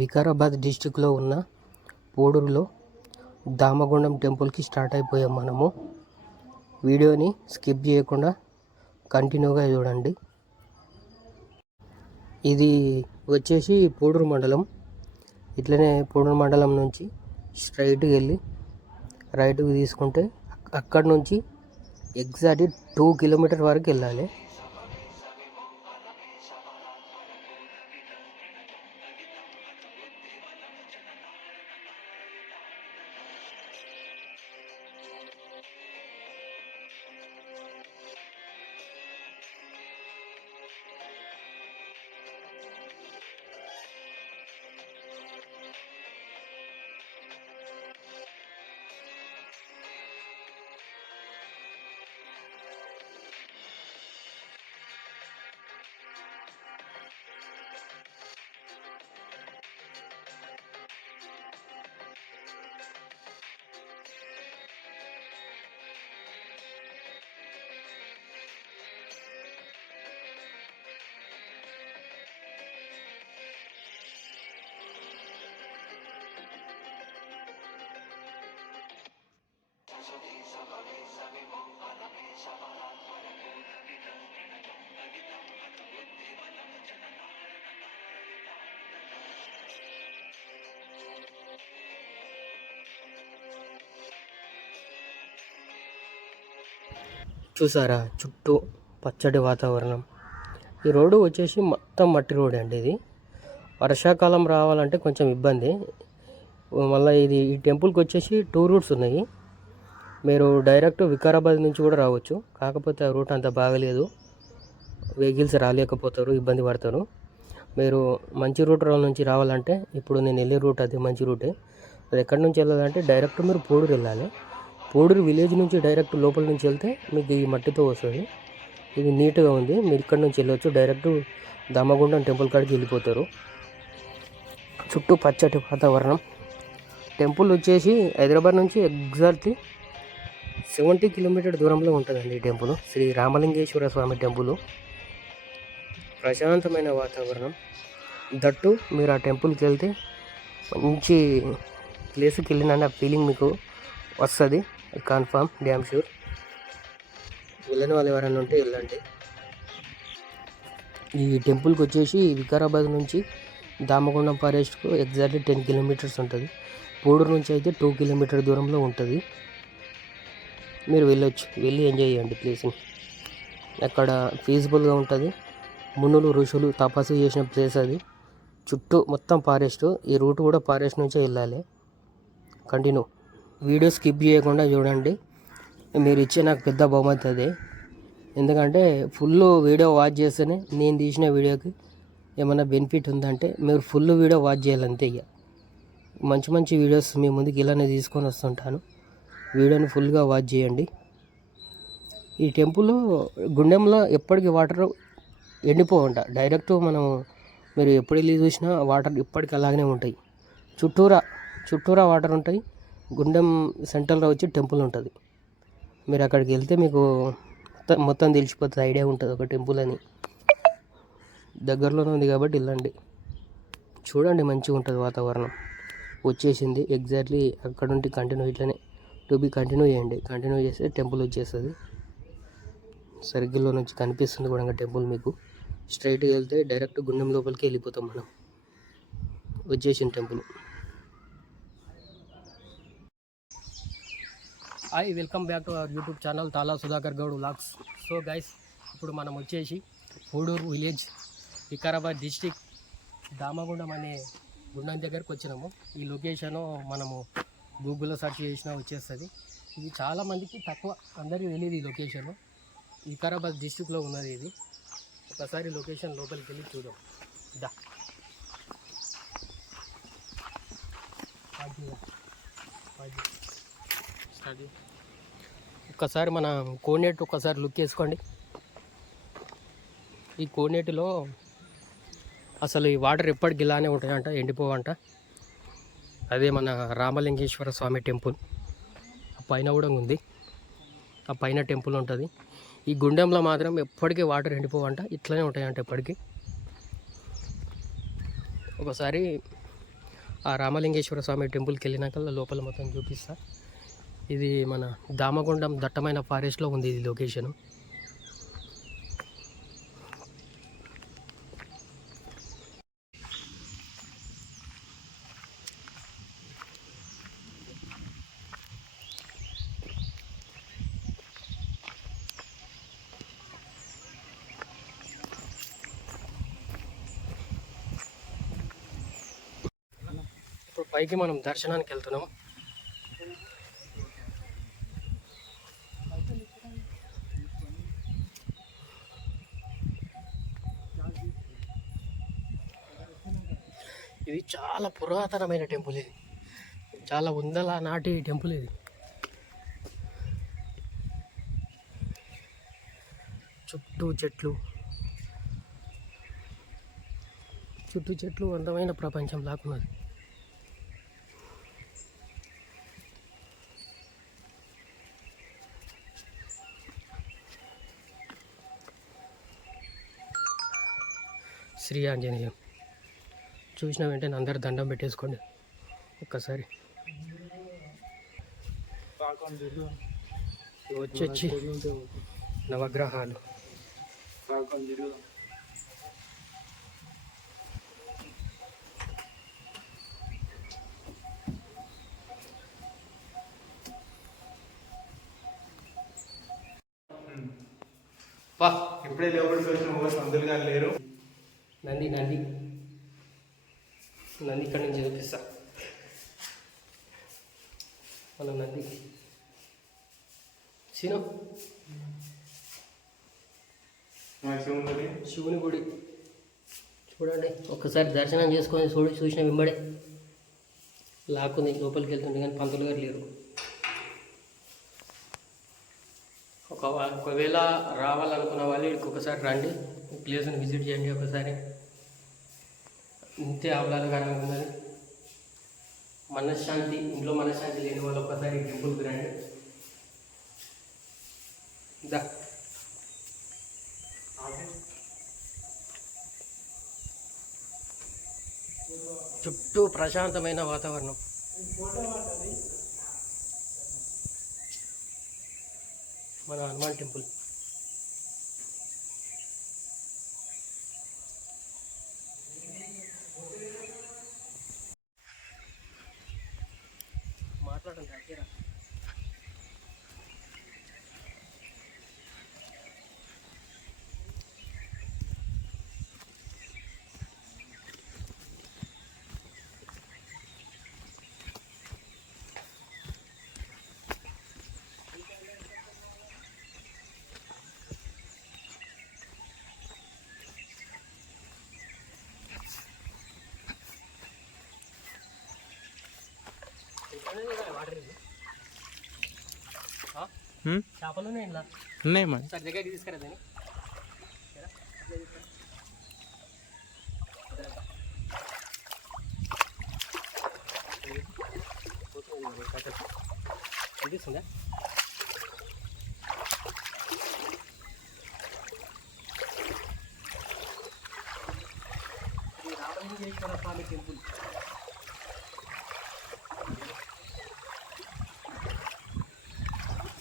వికారాబాద్ డిస్టిక్లో ఉన్న పోడూరులో దామగుండం టెంపుల్కి స్టార్ట్ అయిపోయాం మనము. వీడియోని స్కిప్ చేయకుండా కంటిన్యూగా చూడండి. ఇది వచ్చేసి పోడూరు మండలం. ఇట్లనే పోడూరు మండలం నుంచి స్ట్రైట్కి వెళ్ళి రైట్కి తీసుకుంటే అక్కడి అక్కడ నుంచి ఎగ్జాక్ట్ టూ కిలోమీటర్ వరకు వెళ్ళాలి. చూసారా? చుట్టూ పచ్చడి వాతావరణం. ఈ రోడ్డు వచ్చేసి మొత్తం మట్టి రోడ్ అండి ఇది. వర్షాకాలం రావాలంటే కొంచెం ఇబ్బంది. మళ్ళీ ఇది ఈ టెంపుల్కి వచ్చేసి టూ రూట్స్ ఉన్నాయి. మీరు డైరెక్ట్ వికారాబాద్ నుంచి కూడా రావచ్చు. కాకపోతే ఆ రూట్ అంత బాగలేదు. వెహికల్స్ రాలేకపోతారు ఇబ్బంది పడతారు. మీరు మంచి రూట్ నుంచి రావాలంటే ఇప్పుడు నేను వెళ్ళే రూట్ అది మంచి రూటే. అది ఎక్కడి నుంచి వెళ్ళాలంటే డైరెక్ట్ మీరు పోడూరు వెళ్ళాలి. పోడూరు విలేజ్ నుంచి డైరెక్ట్ లోపల నుంచి వెళ్తే మీకు ఈ మట్టితో వస్తుంది. ఇది నీట్గా ఉంది. మీరు ఇక్కడ నుంచి వెళ్ళొచ్చు. డైరెక్ట్ దామగుండం టెంపుల్ కాడికి వెళ్ళిపోతారు. చుట్టూ పచ్చటి వాతావరణం. టెంపుల్ వచ్చేసి హైదరాబాద్ నుంచి ఎగ్జాక్ట్లీ సెవెంటీ కిలోమీటర్ దూరంలో ఉంటుందండి ఈ టెంపుల్. శ్రీ రామలింగేశ్వర స్వామి టెంపుల్. ప్రశాంతమైన వాతావరణం. దట్టు మీరు ఆ టెంపుల్కి వెళ్తే మంచి ప్లేస్కి వెళ్ళిన ఫీలింగ్ మీకు వస్తుంది. కన్ఫామ్ డ్యామ్ షూర్ వెళ్ళని వాళ్ళు ఎవరైనా ఉంటే వెళ్ళండి. ఈ టెంపుల్కి వచ్చేసి వికారాబాద్ నుంచి దామగుండం ఫారెస్ట్కు ఎగ్జాక్ట్లీ టెన్ కిలోమీటర్స్ ఉంటుంది. పూడూరు నుంచి అయితే టూ కిలోమీటర్ దూరంలో ఉంటుంది. మీరు వెళ్ళొచ్చు. వెళ్ళి ఎంజాయ్ చేయండి ప్లేస్ని అక్కడ ఫీజిబుల్గా ఉంటుంది. మునులు ఋషులు తపస్సు చేసిన ప్లేస్ అది. చుట్టూ మొత్తం ఫారెస్ట్ ఈ రూట్ కూడా ఫారెస్ట్ నుంచే వెళ్ళాలి. కంటిన్యూ వీడియో స్కిప్ చేయకుండా చూడండి. మీరు ఇచ్చే నాకు పెద్ద బహుమతి అదే. ఎందుకంటే ఫుల్ వీడియో వాచ్ చేస్తేనే నేను తీసిన వీడియోకి ఏమైనా బెనిఫిట్ ఉందంటే మీరు ఫుల్ వీడియో వాచ్ చేయాలి అంతే ఇక. మంచి మంచి వీడియోస్ మీ ముందుకు ఇలానే తీసుకొని వస్తుంటాను. వీడియోని ఫుల్గా వాచ్ చేయండి. ఈ టెంపుల్ గుండెంలో ఎప్పటికీ వాటర్ ఎండిపోవంట. డైరెక్ట్ మనం మీరు ఎప్పుడు వెళ్ళి చూసినా వాటర్ ఇప్పటికి అలాగనే ఉంటాయి. చుట్టూరా చుట్టూరా వాటర్ ఉంటాయి. గుండెం సెంటర్లో వచ్చి టెంపుల్ ఉంటుంది. మీరు అక్కడికి వెళ్తే మీకు మొత్తం- మొత్తం తెలిసిపోతుంది ఐడియా ఉంటుంది ఒక టెంపుల్ అని. దగ్గరలోనే ఉంది కాబట్టి వెళ్ళండి. చూడండి మంచిగా ఉంటుంది వాతావరణం. వచ్చేసింది ఎగ్జాక్ట్లీ అక్కడ నుండి కంటిన్యూ ఇట్లనే. టు బి కంటిన్యూ చేయండి. కంటిన్యూ చేస్తే టెంపుల్ వచ్చేస్తుంది. సర్కిల్లో నుంచి కనిపిస్తుంది కూడా టెంపుల్ మీకు. స్ట్రైట్గా వెళ్తే డైరెక్ట్ గుండెం లోపలికి వెళ్ళిపోతాం మనం. వచ్చేసిన temple. Hi welcome back to our YouTube channel Tala Sudhakar Goud vlogs so guys ఇప్పుడు మనం వచ్చేసి పూడూరు విలేజ్ వికారాబాద్ డిస్టిక్ దామగుండం అనే గుండం దగ్గరకు వచ్చినాము. ఈ లొకేషను మనము గూగుల్లో సెర్చ్ చేసినా వచ్చేస్తుంది. ఇది చాలామందికి తక్కువ అందరికీ తెలియదు ఈ లొకేషను వికారాబాద్ డిస్టిక్లో ఉన్నది ఇది. ఒకసారి లొకేషన్ లోపలికి వెళ్ళి చూద్దాం. దా. ఆగి రా. ఆగి. ఒకసారి ఒక్కసారి మన కోనేట్ ఒక్కసారి లుక్ వేసుకోండి ఈ కోనేటిలో అసలు ఈ వాటర్ ఎప్పటికి ఇలానే ఉంటాయంట ఎండిపోవంట. అదే మన రామలింగేశ్వర స్వామి టెంపుల్. ఆ పైన కూడా ఉంది. ఆ పైన టెంపుల్ ఉంటుంది. ఈ గుండెంలో మాత్రం ఎప్పటికీ వాటర్ ఎండిపోవంట ఇట్లనే ఉంటాయంట ఎప్పటికీ. ఒకసారి ఆ రామలింగేశ్వర స్వామి టెంపుల్కి వెళ్ళినాక లోపల మొత్తం చూపిస్తాను ఇది మన దామగుండం దట్టమైన ఫారెస్ట్లో ఉంది ఇది లొకేషన్ ఇప్పుడు పైకి మనం దర్శనానికి వెళ్తున్నాం ఇది చాలా పురాతనమైన టెంపుల్ ఇది. చాలా వందల నాటి టెంపుల్ ఇది. చుట్టూ చెట్లు. చుట్టూ చెట్లు అందమైన ప్రపంచం లాక్కున్నది శ్రీ ఆంజనేయం. చూసిన వెంటనే అందరు దండం పెట్టేసుకోండి. ఒక్కసారి. వచ్చి నవగ్రహాలు. ఇప్పుడే లోపలికి వచ్చిన ఒక సందులు కానీ లేరు. నంది నంది. నంది ఇక్కడ నుంచి చూపిస్తా. మన నంది సీను శివుని శివుని గుడి. చూడండి ఒక్కసారి దర్శనం చేసుకొని చూడు చూసిన వెంబడే. లాక్కుంది లోపలికి వెళ్తుండే కానీ పంతులు గారు లేరు. ఒక ఒకవేళ రావాలనుకున్న వాళ్ళు ఇక్కడికి ఒకసారి రండి. ప్లేస్ని విజిట్ చేయండి ఒకసారి. ఇంతే ఆహ్లాదకరంగా ఉన్నది మనశ్శాంతి ఇంట్లో మనశ్శాంతి లేని వాళ్ళు ఒకసారి టెంపుల్కి రండి దా. చుట్టూ ప్రశాంతమైన వాతావరణం. మన హనుమాన్ టెంపుల్ మాట్లాడండి దగ్గర వాటర్ ఇది చేపలునే ఇలా ఉన్నాయి మరి సార్ దగ్గరికి తీసుకురా దాన్ని అనిపిస్తుందా ఇది రామలింగేశ్వర స్వామి టెంపుల్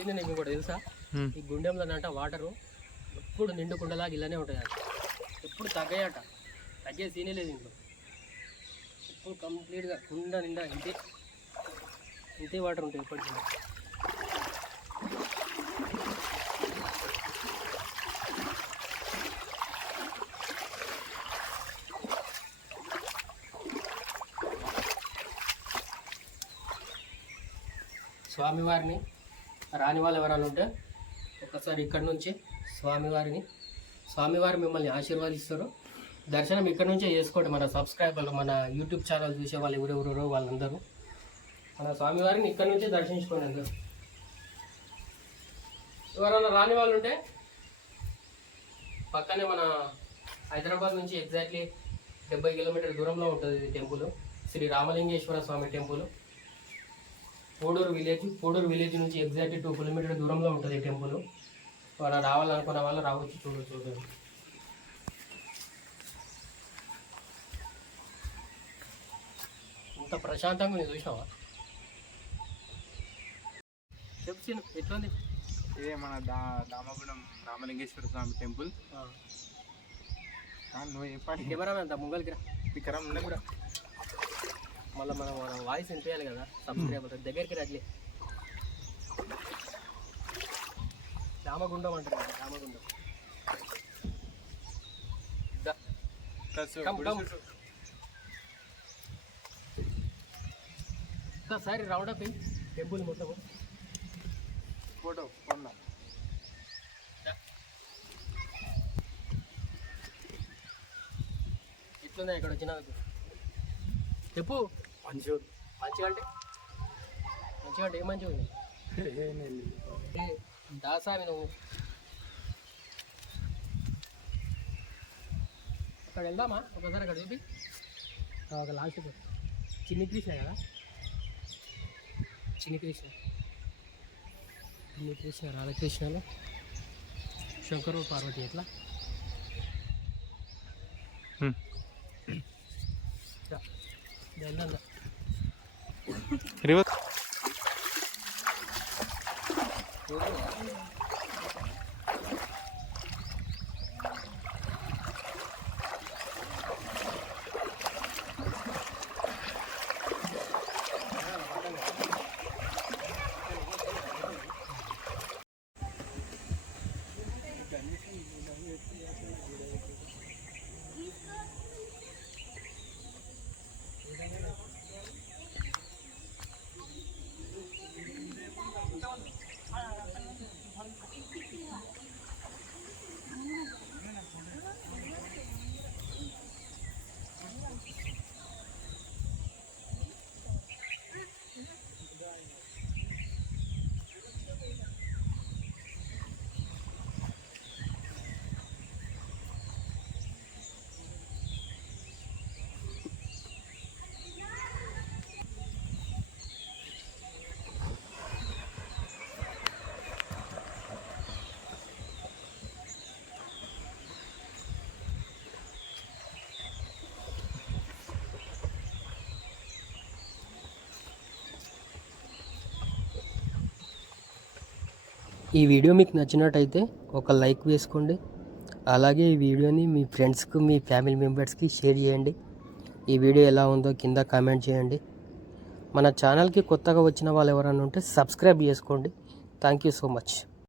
సీన్ నీకు కూడా తెలుసా. ఈ గుండెంలో అంట వాటరు ఎప్పుడు నిండుకుండలాగా ఇలానే ఉంటుంది అది ఎప్పుడు తగ్గాయట. తగ్గే సీనే లేదు ఇంట్లో. ఎప్పుడు కంప్లీట్గా కుండ నిండా ఇంతే. ఇంతే వాటర్ ఉంటాయి ఎప్పటికీ. స్వామివారిని రాని వాళ్ళు ఎవరైనా ఉంటే ఒకసారి ఇక్కడ నుంచి స్వామివారిని స్వామివారు మిమ్మల్ని ఆశీర్వదిస్తారు. దర్శనం ఇక్కడ నుంచే చేసుకోండి. మన సబ్స్క్రైబర్లు మన యూట్యూబ్ ఛానల్ చూసే వాళ్ళు ఎవరెవరో వాళ్ళందరూ. మన స్వామివారిని ఇక్కడ నుంచే దర్శించుకోండి అందరూ. ఎవరైనా రాని వాళ్ళు ఉంటే పక్కనే మన హైదరాబాద్ నుంచి ఎగ్జాక్ట్లీ డెబ్బై కిలోమీటర్ దూరంలో ఉంటుంది ఇది temple. Shri Ramalingeshwara Swamy temple. Pudur village Pudur village నుంచి ఎగ్జాక్ట్ టూ కిలోమీటర్ దూరంలో ఉంటుంది ఈ టెంపుల్. మన రావాలనుకున్న వాళ్ళు రావచ్చు చూడవచ్చు చూడండి ఎంత ప్రశాంతంగా ఉంది చూసినావా? చెప్పు ఎట్లుంది? ఇదే మన దా దామగుడం రామలింగేశ్వర స్వామి టెంపుల్. నువ్వు చెప్పాలి. కెమెరా ముంగలికి రా ఉన్నది కూడా. మళ్ళీ మనం మన వాయిస్ వినిపించాలి కదా సబ్స్క్రైబర్ దగ్గరికి రాట్లే రామగుండం అంటారు కదా, రామగుండం. ఒక్కసారి రౌండ్ అప్ టెంపుల్ మొత్తం ఫోటో కొందా ఇట్లుందా ఇక్కడ వచ్చిన చెప్పు. మంచిగా మంచిగా అంటే? మంచిగా అంటే ఏం మంచిగా ఉంది? నువ్వు. అక్కడ వెళ్దామా? ఒకసారి అక్కడ చూపి. ఒక లాస్ట్ చిన్ని కృష్ణ కదా? చిన్ని కృష్ణ చిన్ని కృష్ణ రాధాకృష్ణలో? శంకరు పార్వతి ఎట్లా? వెళ్దాం రా. ఈ వీడియో మీకు నచ్చినట్టయితే ఒక లైక్ వేసుకోండి. అలాగే ఈ వీడియోని మీ ఫ్రెండ్స్కి మీ ఫ్యామిలీ మెంబర్స్కి షేర్ చేయండి. ఈ వీడియో ఎలా ఉందో కింద కామెంట్ చేయండి. మన ఛానల్కి కొత్తగా వచ్చిన వాళ్ళు ఎవరైనా ఉంటే సబ్స్క్రైబ్ చేసుకోండి. Thank you so much.